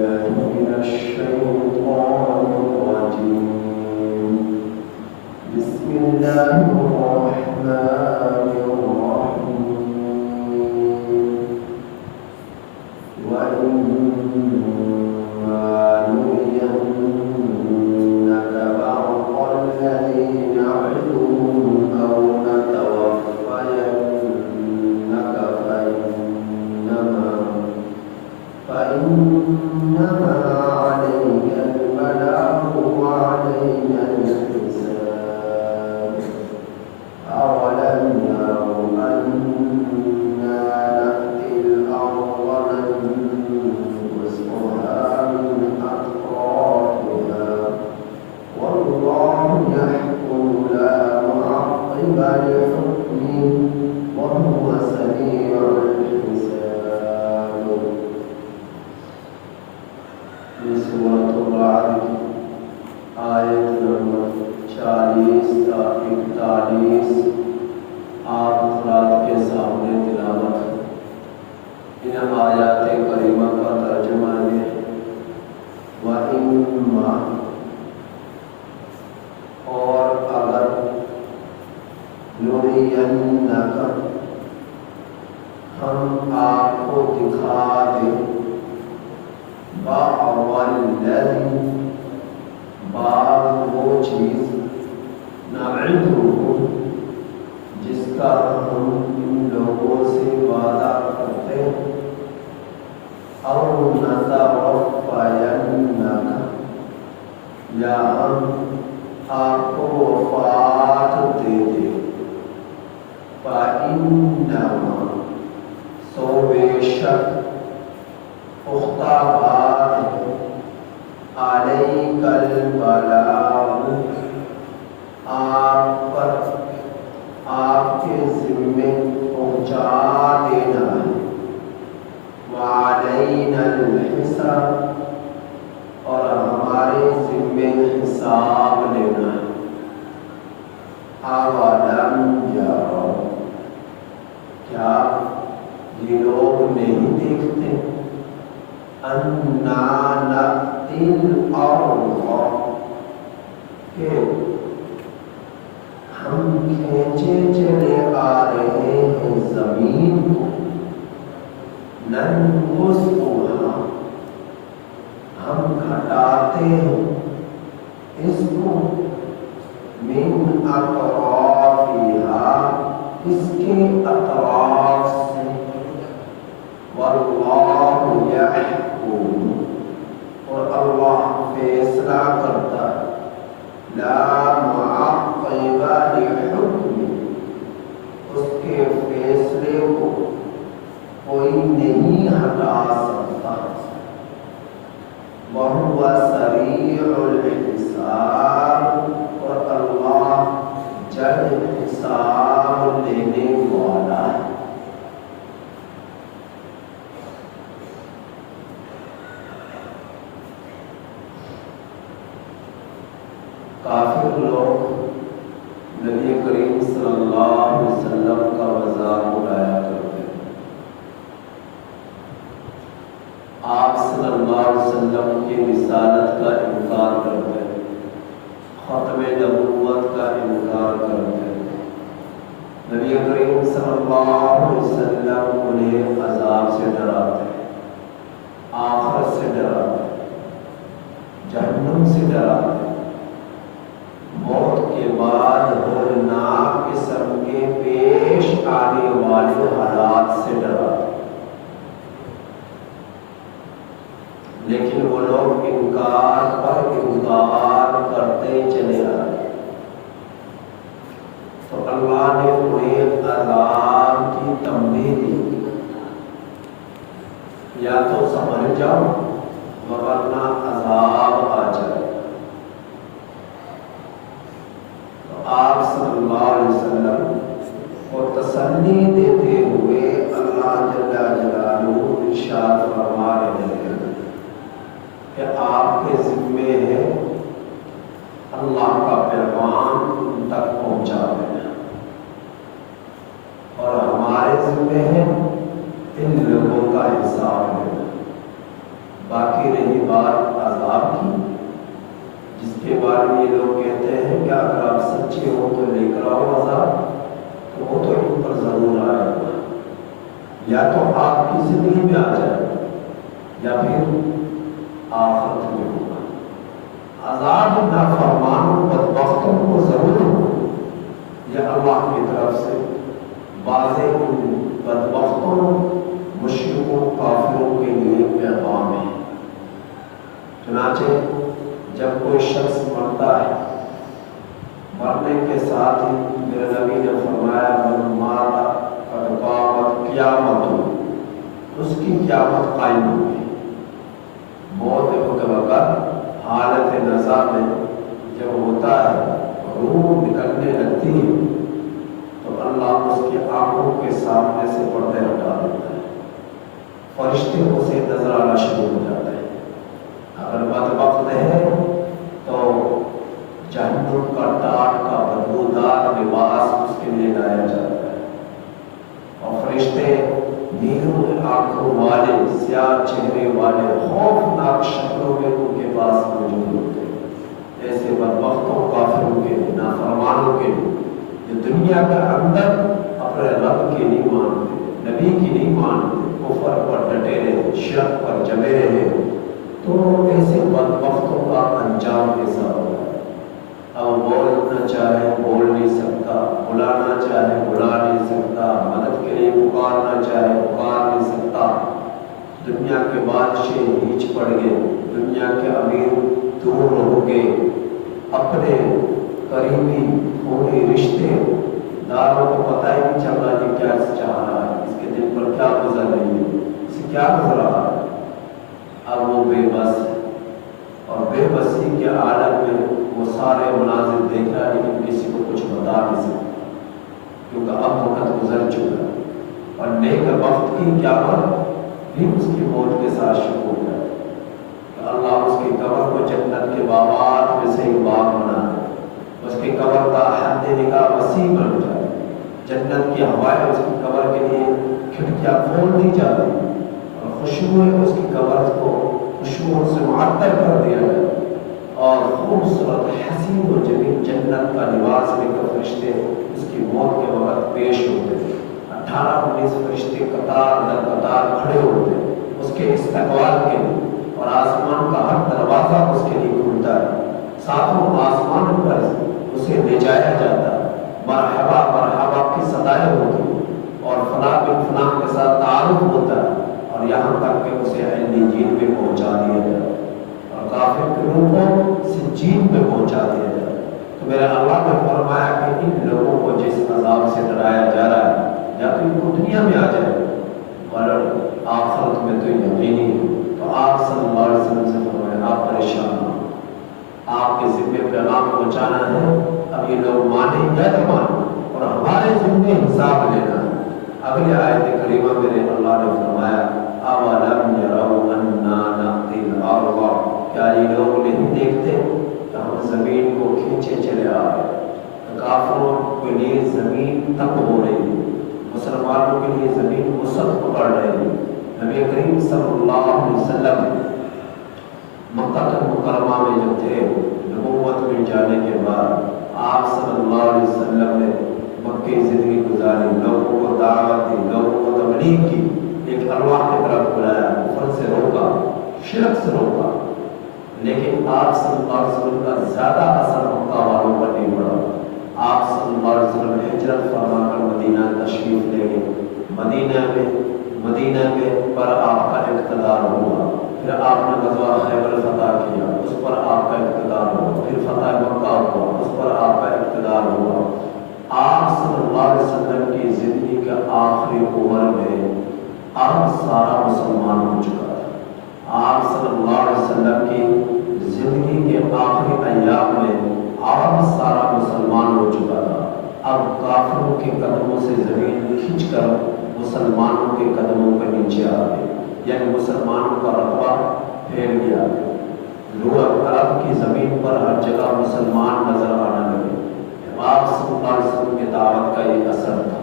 من الشيطان الرجيم. بسم الله الرحمن الرحيم. وإما نرينك بعض الذي نعدهم أو نتوفينك فإنما عليك البلاغ وعلينا الحساب. أولم يروا أنا نأتي الأرض ننقصها من أطرافها والله يحكم لا معقب لحكمه وهو سريع الحساب. یہ سورۃ الرعد آیت نمبر 40 تا 41 آپ حضرات کے سامنے تلاوت ہے۔ ان آیات کریمہ کا ترجمہ ہے وَإِمَّا، اور اگر نُرِيَنَّكَ، ہم آپ کو دکھا دیں بعض وہ چیز نعدهم جس کا ہم ان لوگوں سے وعدہ کرتے ہیں، او نتوفینک، یا ہم آپ کو وفات دے دیں، فإنما، سو بے شک پختہ بات ہے، علیک البلاغ، آپ پر، آپ کے ذمے پہنچا دینا ہے، وعلینا الحساب، اور ہمارے ذمے حساب لینا ہے۔ اولم یروا، کیا یہ لوگ نہیں دیکھتے، انا نأتی الارض، کہ ہم کھینچے چلے آ رہے ہیں زمین کو، ننقصها، ہم گھٹاتے ہیں اس کو، من اطرافها، اس کے اطراف سے، واللہ یحکم، اور اللہ فیصلہ کرتا ہے، لا معقب لحکم، اس کے فیصلے کو کوئی نہیں ہٹا سکتا، وہو سریع الحساب، اور اللہ جلد حساب لینے والا ہے۔ کافر لوگ نبی کریم صلی اللہ علیہ وسلم کا مذاق اڑایا کرتے ہیں، آپ صلی اللہ علیہ وسلم کی رسالت کا انکار کرتے ہیں، ختم نبوت کا انکار کرتے ہیں۔ نبی کریم صلی اللہ علیہ وسلم انہیں عذاب سے ڈراتے ہیں، آخرت سے ڈراتے ہیں، جہنم سے ڈراتے ہیں، موت کے بعد ہولناک قسم کے پیش آنے والے حالات سے ڈراتے ہیں، لیکن وہ لوگ انکار پر انکار کرتے چلے آ رہے، تو اللہ نے انہیں عذاب کی تنبیہ دی، یا تو سمجھ جاؤ ورنہ عذاب آ جائے۔ آپ صلی اللہ علیہ وسلم کو تسلی دیتے ہوئے اللہ جل جلالہ ارشاد فرما رہے ہیں کہ آپ کے ذمے ہے اللہ کا پیغام ان تک پہنچا دینا، اور ہمارے ذمے ہے ان لوگوں کا حساب لینا۔ باقی رہی بات عذاب کی، جس کے بارے میں یہ لوگ کہتے ہیں کہ اگر آپ سچے ہو تو لے کر آؤ عذاب، تو وہ تو ان پر ضرور آئے گا، یا تو آپ کی زندگی میں آ جائے یا پھر آخرت میں ہوگا۔ عذاب نافرمانوں بدبختوں کو ضرور ہو، یہ اللہ کی طرف سے واضح ان بدبختوں مشرکوں کافروں کے لیے پیغام ہے۔ چنانچہ جب کوئی شخص مرتا ہے، مرنے کے ساتھ ہی میرے نبی نے فرمایا من مات قد قامت قیامت، اس کی قیامت قائم ہوگی۔ موت کے وقت حالت نزا میں جب ہوتا ہے، روح نکلنے لگتی ہے، تو اللہ اس کی آنکھوں کے سامنے سے پردے ہٹا دیتا ہے، فرشتے اسے نظر آنا شروع ہو جاتے ہیں۔ اگر بدبخت ہے تو جہنم کا ٹاٹ کا بدبودار لباس اس کے لیے لایا جاتا ہے، اور فرشتے نیلو آنکھوں والے، سیاہ چہرے والے، خوفناک شکلوں میں ان کے پاس موجود ہوتے ہیں۔ ایسے بدبختوں کافروں کے، نافرمانوں کے جو دنیا کے اندر اپنے رب کی نہیں مانتے، نبی کی نہیں مانتے، کفر پر ڈٹے رہے، شرک پر جمے رہے، تو ایسے بدبختوں کا انجام ایسا ہوگا۔ اب بولنا چاہے بول نہیں سکتا، بلانا چاہے بلا نہیں سکتا، مدد کے لیے پکارنا چاہے پکار نہیں سکتا۔ دنیا کے بادشاہ نیچ پڑ گئے، دنیا کے امیر دور ہو گئے، اپنے قریبی تھوڑے رشتے داروں کو پتہ ہی نہیں چل رہا کہ کیا چاہ رہا ہے، اس کے دل پر کیا گزر رہی ہے، اسے کیا گزر رہا ہے۔ اب وہ بے بس ہے، اور بے بسی کے عالم میں وہ سارے مناظر دیکھ رہا ہے، لیکن کسی کو کچھ بتا نہیں سکتا، کیونکہ اب وقت گزر چکا ہے۔ اور نیک وقت کی قیامت بھی اس کی موت کے ساتھ شروع ہو جائے کہ اللہ اس کی قبر کو جنت کے باغات میں سے ایک باغ بنا دے، اس کی قبر کا حد نگاہ وسیع بن جائے، جنت کی ہوائیں اس کی قبر کے لیے کھڑکیاں کھول دی جاتی، اور خوشبوئیں اس کی قبر کو خوشبوؤں سے معطر کر دیا جائے، اور خوبصورت حسین و جمیل جنت کا لباس لے کر فرشتے اس کی موت کے وقت پیش ہوتے ہیں۔ 18-19 فرشتے قطار در قطار کھڑے ہوتے ہیں اس کے استقبال کے لیے، اور آسمان کا ہر دروازہ اس کے لیے کھلتا ہے، ساتوں آسمان پر اسے لے جایا جاتا ہے، مرحبا مرحبا کی صدائیں ہوتی ہیں، اور فلاں بن فلاں کے ساتھ تعارف ہوتا ہے، اور یہاں تک کہ اسے علیین میں پہنچا دیا جاتا ہے، اور کافر کے روح کو سجین میں پہنچا دیا جاتا ہے۔ تو میرے اللہ نے فرمایا کہ ان لوگوں کو جس عذاب سے ڈرایا جا رہا ہے، یا تو ان کو دنیا میں آ جائے اور آخرت میں تو یقینی ہے۔ تو آپ صلی اللہ علیہ وسلم سے فرمایا آپ پریشان ہو، آپ کے ذمے پیغام پہنچانا ہے، اب یہ لوگ مانیں یا نہ مانیں، اور ہمارے ذمے حساب لینا ہے۔ اگلی آیت کریمہ میرے اللہ نے فرمایا اولم یروا انا نأتی الارض، کیا یہ لوگ نہیں دیکھتے کہ ہم زمین کو کھینچے چلے آ رہے ہیں۔ کافروں کے لیے زمین تنگ ہو رہی ہے، مسلمانوں کے لیے زمین وسعت پکڑ رہی ہے۔ نبی کریم صلی اللہ علیہ وسلم مکہ مکرمہ میں جو تھے، نبوت میں جانے کے بعد آپ صلی اللہ علیہ وسلم نے مکی زندگی گزاری، لوگوں کو دعوت دی، لوگوں کو تبلیغ کی، ایک اللہ کی طرف بلایا، کفر سے روکا، شرک سے روکا، لیکن آپ صلی اللہ علیہ وسلم کا زیادہ اثر مکہ والوں پر نہیں پڑا۔ آپ صلی اللہ علیہ وسلم ہجرت فرما کر مدینہ تشریف لے گئے، مدینہ میں پر آپ کا اقتدار ہوا، پھر آپ نے غزوہ خیبر فتح کیا، اس پر آپ کا اقتدار ہوا، پھر فتح مکہ ہوا، اس پر آپ کا اقتدار ہوا۔ آپ صلی اللہ علیہ وسلم کی زندگی کے آخری عمر میں عرب سارا مسلمان ہو چکا تھا۔ آپ صلی اللہ علیہ وسلم کی زندگی کے آخری ایام میں عرب سارا مسلمان ہو چکا تھا۔ اب کافروں کے قدموں سے زمین کھینچ کر مسلمانوں کے قدموں پر نیچے آ گئے، یعنی مسلمانوں کا رقبہ پھیل گیا۔ لوگ عرب کی زمین پر ہر جگہ مسلمان نظر آنے لگے۔ آپ صلی اللہ علیہ وسلم کی دعوت کا یہ اثر تھا۔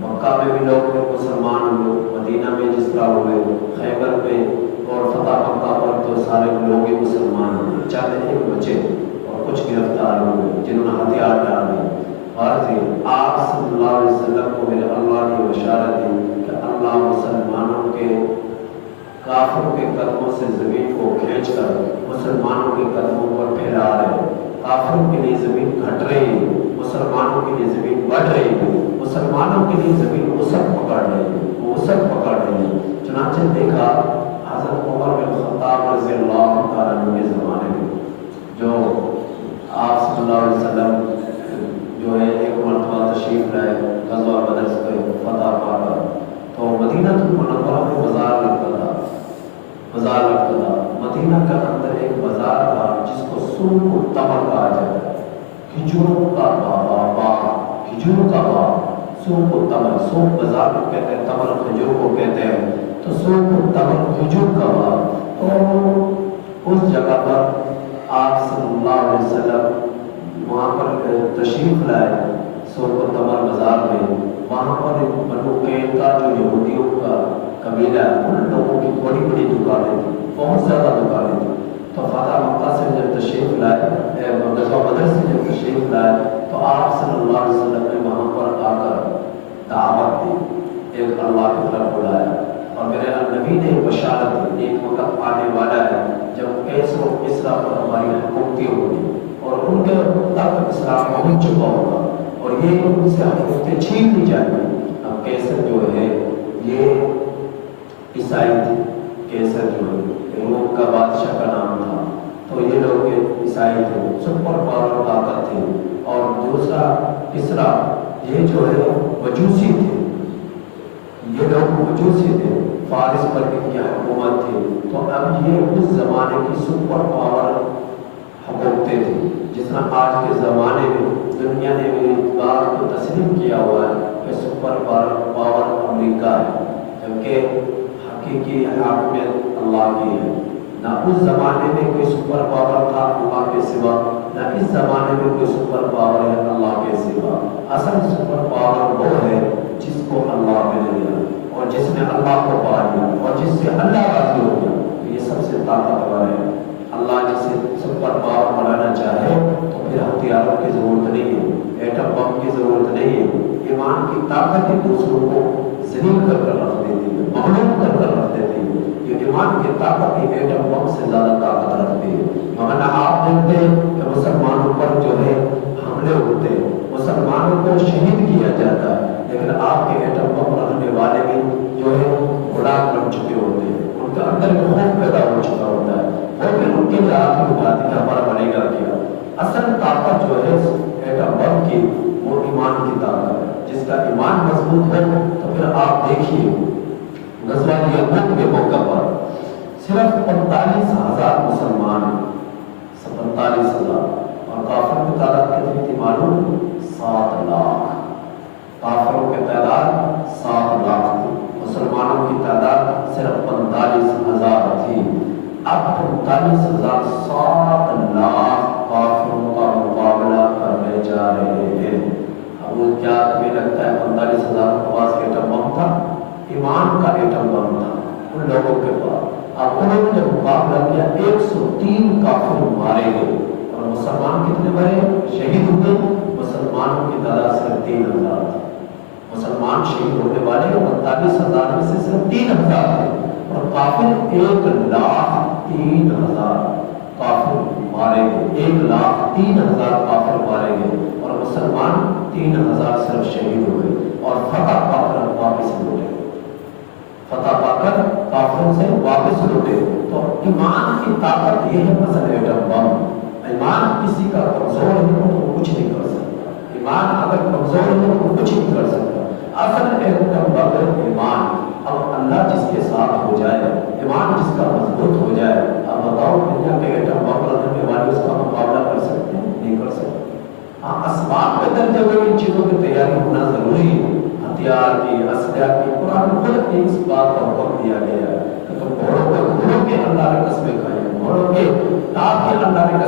مکہ میں بھی لوگ مسلمان ہوئے، مدینہ میں جس طرح ہوئے، خیبر میں اور فتح مکہ پر تو سارے لوگ ہی مسلمان ہوئے، چند ایک بچے اور کچھ گرفتار ہوئے جنہوں نے ہتھیار ڈال دیے۔ غرض یہ آپ صلی اللہ علیہ وسلم کو میرے اللہ نے بشارت دی کہ اللہ مسلمانوں کے کافروں کے قدموں سے زمین کو کھینچ کر مسلمانوں کے قدموں پر پھیلا رہے ہیں۔ کافروں کے لیے زمین گھٹ رہی ہے، مسلمانوں کے لیے زمین بڑھ رہی ہے، مسلمانوں کے لیے زمین وسعت پکڑ رہی ہے، وسعت پکڑ رہی ہے۔ چنانچہ دیکھا حضرت عمر بن خطاب رضی اللہ تعالیٰ عنہ کے زمانے میں جو آپ صلی اللہ علیہ وسلم جو ہے ایک مرتبہ تشریف لائے غزوہ بدر سے فتح پا کر، تو مدینہ المنورہ میں بازار لگتا تھا، بازار لگتا تھا۔ مدینہ کے اندر ایک بازار تھا جس کو سوق التمر کہا جاتا ہے، کھجوروں کا باغ، کھجوروں کا باغ، سوق التمر، سوق بازار کو کہتے ہیں، تمر کھجور کو کہتے ہیں، تو سوق التمر کھجور کا باغ۔ تو اس جگہ پر آپ صلی اللہ علیہ وسلم وہاں پر تشریف لائے سوق التمر بازار میں۔ وہاں پر بنو قینقاع جو یہودیوں کا قبیلہ ہے، ان لوگوں کی بڑی بڑی دکانیں تھیں، بہت زیادہ دکانیں تھیں۔ تو فتح مکہ سے جب تشریف لائے، غزوہ بدر سے جب تشریف لائے، تو آپ صلی اللہ علیہ وسلم نے وہاں پر آ کر دعوت دی، ایک اللہ کی طرف بلایا، اور میرے نبی نے بشارت دی ایک وقت آنے والا ہے جب کیسر و کسریٰ پر ہماری حکومتیں ہوگی اور ان کے تک اسلام پہنچ چکا ہوگا اور یہ ان سے حکومتیں چھین لی جائیں گی۔ اب کیسر جو ہے یہ عیسائی تھے، کیسر جو ہے روم کا بادشاہ کا نام تھا، تو یہ لوگ عیسائی تھے، سپر پاور طاقت تھے۔ اور دوسرا کسریٰ یہ جو ہے مجوسی تھے، یہ لوگ مجوسی تھے، فارس پر ان کی حکومت تھی۔ تو اب یہ اس زمانے کی سپر پاور حکومتیں تھیں، جس طرح آج کے زمانے میں دنیا نے بھی اس بات کو تسلیم کیا ہوا ہے کہ سپر پاور امریکہ ہے، جبکہ حقیقی حاکمیت اللہ کی ہے۔ نہ اس زمانے میں کوئی سپر پاور تھا اللہ کے سوا، نہ اس زمانے میں کوئی سپر پاور ہے اللہ کے سوا۔ اصل سپر پاور وہ ہے جس کو اللہ نے دیا اور جس نے اللہ کو پا لیا اور جس سے اللہ راضی ہو گیا، یہ سب سے طاقتور ہے۔ اللہ جسے سپر پاور بنانا چاہے تو پھر ہتھیاروں کی ضرورت نہیں ہے، ایٹم بم کی ضرورت نہیں ہے، ایمان کی طاقت ہی دوسروں کو ذلیل کر کر رکھ دیتی ہے، مغلوب کر کر رکھ دیتی ہے۔ یہ ایمان کی طاقت ہی ایٹم بم سے زیادہ طاقت رکھتی ہے۔ مگر آپ دیکھتے ہیں کہ مسلمانوں پر جو ہے حملے ہوتے ہیں، مسلمانوں کو شہید کیا جاتا ہے، لیکن آپ کے ایٹم بم رکھنے والے بھی جو ہے غلام بن چکے ہوتے ہیں، ان کے اندر خوف پیدا ہو چکا ہوتا ہے، اور پھر ان کے ہاتھ میں اٹھاتے ہیں ہمارا بنے گا کیا۔ اصل طاقت جو ہے ایٹم بم کی وہ ایمان کی طاقت ہے، جس کا ایمان مضبوط ہے تو پھر آپ دیکھیے غزوہ یرموک کے موقع پر صرف 45,000 مسلمان، 45,000، اور کافروں کی تعداد کتنی تھی معلوم؟ 7 لاکھ۔ کافروں کی تعداد 7 لاکھ تھی، مسلمانوں کی تعداد صرف 45,000 تھی۔ اب 45,000 7 لاکھ کافروں کا مقابلہ کرنے جا رہے ہیں۔ اب وہ کیا تمہیں لگتا ہے 45,000 کے پاس ایٹم بم تھا؟ ایمان کا ایٹم بم تھا ان لوگوں کے پاس۔ اب انہوں نے جب مقابلہ کیا 103 کافر مارے گئے اور مسلمان کتنے مرے؟ شہید ہوئے؟ مسلمانوں کی تعداد صرف 3,000 تھی۔ مسلمان شہید ہونے والے 45,000 میں سے صرف 3,000 تھے، اور کافر 1,03,000 کافر مارے گئے، 1,03,000 کافر مارے گئے، اور مسلمان 3,000 صرف شہید ہوئے، اور فتح پا کر واپس لوٹے، فتح پا کر کافروں سے واپس لوٹے۔ تو ایمان کی طاقت یہ ہے مثلا ایٹم بم۔ ایمان کسی کا کمزور ہے تو وہ کچھ نہیں کر سکتا، ایمان اگر کمزور ہے تو وہ کچھ نہیں کر سکتا۔ اصل ایٹم بم ہے ایمان۔ اب اللہ جس کے ساتھ ہو جائے، ایمان جس کا مضبوط ہو جائے، اب بتاؤ دنیا کے ایٹم بم رکھنے والے اس کا مقابلہ کر سکتے ہیں؟ نہیں کر سکتے۔ ہاں، اسباب کے درجے میں ان چیزوں کی تیاری ہونا ضروری ہے، ہتھیار کی، اسلحہ کی۔ قرآن خود اس بات کا حکم دیا گیا ہے کہ تم گھوڑوں کے اللہ نے قسمیں کھائی، گھوڑوں کے تاکہ اللہ نے